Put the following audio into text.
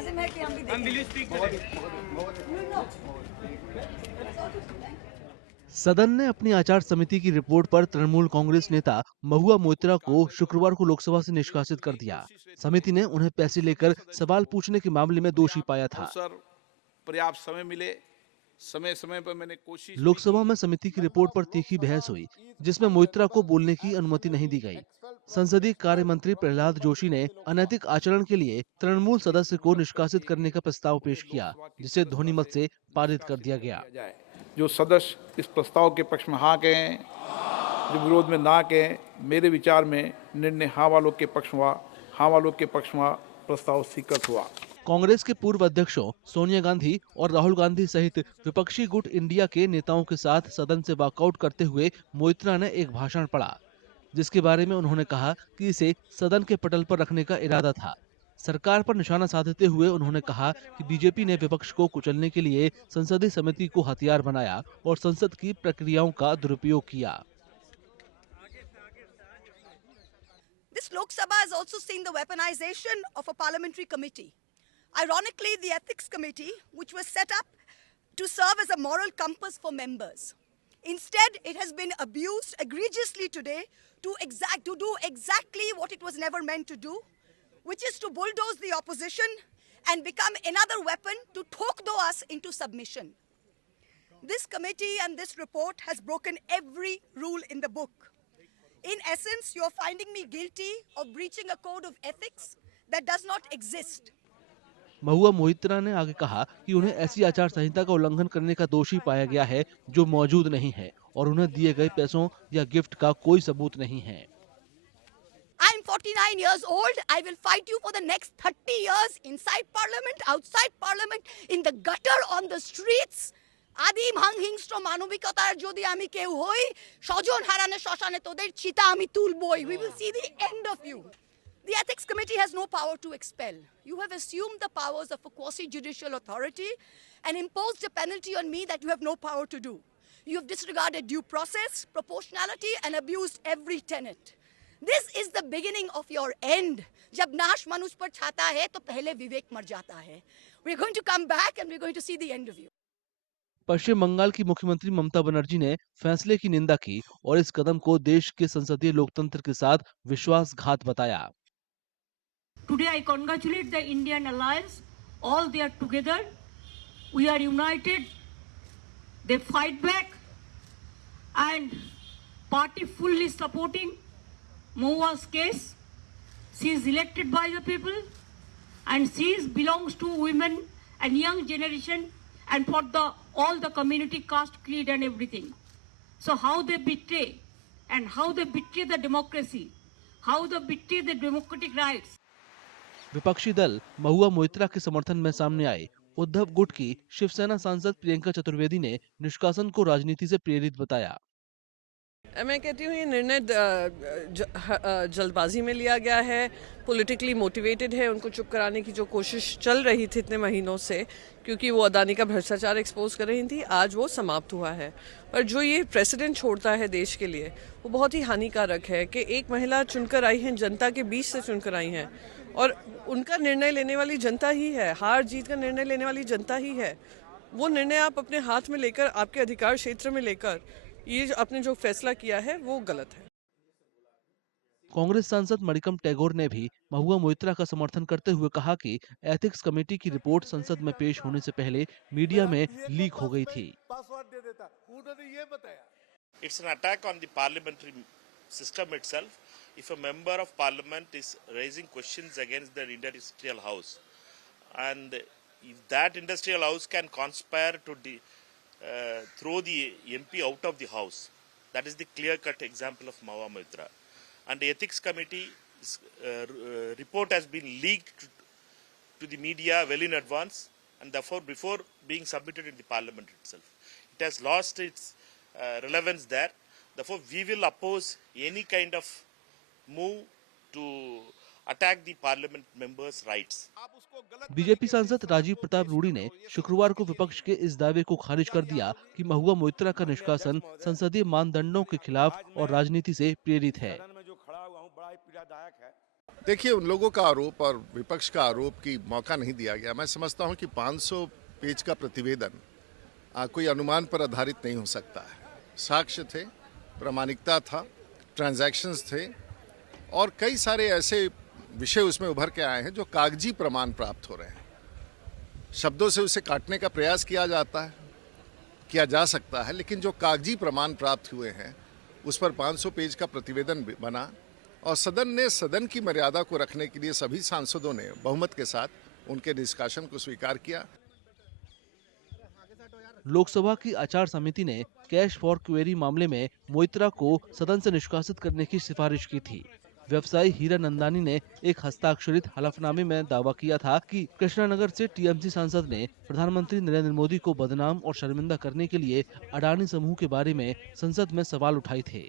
लाजिम है कि हम भी देखें। सदन ने अपनी आचार समिति की रिपोर्ट पर तृणमूल कांग्रेस नेता महुआ मोइत्रा को शुक्रवार को लोकसभा से निष्कासित कर दिया। समिति ने उन्हें पैसे लेकर सवाल पूछने के मामले में दोषी पाया था। पर्याप्त समय मिले, समय समय पर मैंने कोशिश भी लोकसभा की। में समिति की रिपोर्ट पर तीखी बहस हुई, जिसमें मोइत्रा को बोलने की अनुमति नहीं दी गई। संसदीय कार्य मंत्री प्रहलाद जोशी ने अनैतिक आचरण के लिए तृणमूल सदस्य को निष्कासित करने का प्रस्ताव पेश किया, जिसे ध्वनिमत से पारित कर दिया गया। जो सदस्य इस प्रस्ताव के पक्ष में हाँ कहें, जो विरोध में ना कहें, मेरे विचार में निर्णय हाँ वालों के पक्ष हुआ, हाँ वालों के पक्ष में प्रस्ताव स्वीकृत हुआ। कांग्रेस के पूर्व अध्यक्षों सोनिया गांधी और राहुल गांधी सहित विपक्षी गुट इंडिया के नेताओं के साथ सदन से वॉकआउट करते हुए मोइत्रा ने एक भाषण पढ़ा, जिसके बारे में उन्होंने कहा कि इसे सदन के पटल पर रखने का इरादा था। सरकार पर निशाना साधते हुए उन्होंने कहा कि बीजेपी ने विपक्ष को कुचलने के लिए संसदीय समिति को हथियार बनाया और संसद की प्रक्रियाओं का दुरुपयोग किया। This Lok Sabha has also seen the weaponization of a parliamentary committee. Ironically, the Ethics Committee, which was set up to serve as a moral compass for members. Instead, it has been abused egregiously today to do exactly what it was never meant to do, which is to bulldoze the opposition and become another weapon to tokdo us into submission. This committee and this report has broken every rule in the book. In essence, you are finding me guilty of breaching a code of ethics that does not exist. Mahua Moitra ने आगे कहा कि उन्हें ऐसी आचार संहिता का उल्लंघन करने का दोषी पाया गया है जो मौजूद नहीं है और उन्हें दिए गए पैसों या गिफ्ट का कोई सबूत नहीं है। I'm 49 years old. I will fight you for the next 30 years inside parliament, outside parliament, in the gutter, on the streets. আদিম হিংস্র মানবিকতার যদি আমি কেউ হই, স্বজন হারানো শ্মশানে তোদের চিতা আমি তুলবই। We will see the end of you. The Ethics Committee has no power to expel. You have assumed the powers of a quasi-judicial authority and imposed a penalty on me that you have no power to do. You have disregarded due process, proportionality, and abused every tenet. This is the beginning of your end. जब नाश मनुष्य पर छाता है तो पहले विवेक मर जाता है. We're going to come back and we're going to see the end of you. पश्चिम बंगाल की मुख्यमंत्री ममता बनर्जी ने फैसले की निंदा की और इस कदम को देश के संसदीय लोकतंत्र के साथ विश्वासघात बताया। Today I congratulate the Indian alliance. All they are together. We are united. They fight back, and party fully supporting Mohua's case. She is elected by the people, and she belongs to women and young generation, and for all the community, caste, creed, and everything. So how they betray, and how they betray the democracy, how they betray the democratic rights. विपक्षी दल महुआ मोइत्रा के समर्थन में सामने आए। उद्धव गुट की शिवसेना सांसद प्रियंका चतुर्वेदी ने निष्कासन को राजनीति से प्रेरित बताया। मैं कहती हूँ ये निर्णय जल्दबाजी में लिया गया है, पॉलिटिकली मोटिवेटेड है। उनको चुप कराने की जो कोशिश चल रही थी इतने महीनों से, क्योंकि वो अदानी का भ्रष्टाचार एक्सपोज कर रही थी, आज वो समाप्त हुआ है। पर जो ये प्रेसिडेंट छोड़ता है देश के लिए, वो बहुत ही हानिकारक है कि एक महिला चुनकर आई हैं, जनता के बीच से चुनकर आई हैं, और उनका निर्णय लेने वाली जनता ही है, हार जीत का निर्णय लेने वाली जनता ही है। वो निर्णय आप अपने हाथ में लेकर, आपके अधिकार क्षेत्र में लेकर, ये आपने जो फैसला किया है वो गलत है। कांग्रेस सांसद मणिकम टैगोर ने भी महुआ मोइत्रा का समर्थन करते हुए कहा कि एथिक्स कमेटी की रिपोर्ट संसद में पेश होने से पहले मीडिया में लीक हो गई थी। It's an attack on the parliamentary system itself. If a member of parliament is raising questions against the industrial house, and if that industrial house can conspire to throw the MP out of the house, that is the clear-cut example of Mahua Moitra. And the ethics committee report has been leaked to the media well in advance, and therefore before being submitted in the parliament itself. It has lost its relevance there. Therefore, we will oppose any kind of move to attack the parliament members' rights. BJP सांसद राजीव प्रताप रूडी ने शुक्रवार को विपक्ष के इस दावे को खारिज कर दिया कि महुआ मोइत्रा का निष्कासन संसदीय मानदंडों के खिलाफ और राजनीति से प्रेरित है। देखिए, उन लोगों का आरोप और विपक्ष का आरोप की मौका नहीं दिया गया। मैं समझता हूं कि 500 पेज का प्रतिवेदन कोई अनुमान पर आधारित नहीं हो सकता है। साक्ष्य थे, प्रामाणिकता था, ट्रांजैक्शंस थे और कई सारे ऐसे विषय उसमें उभर के आए हैं जो कागजी प्रमाण प्राप्त हो रहे हैं। शब्दों से उसे काटने का प्रयास किया जा सकता है, लेकिन जो कागजी प्रमाण प्राप्त हुए हैं उस पर 500 पेज का प्रतिवेदन बना और सदन की मर्यादा को रखने के लिए सभी सांसदों ने बहुमत के साथ उनके निष्कासन को स्वीकार किया। लोकसभा की आचार समिति ने कैश फॉर क्वेरी मामले में मोइत्रा को सदन से निष्कासित करने की सिफारिश की थी। व्यवसायी हीरा नंदानी ने एक हस्ताक्षरित हलफनामे में दावा किया था कि कृष्णानगर से टीएमसी सांसद ने प्रधानमंत्री नरेंद्र मोदी को बदनाम और शर्मिंदा करने के लिए अडानी समूह के बारे में संसद में सवाल उठाए थे।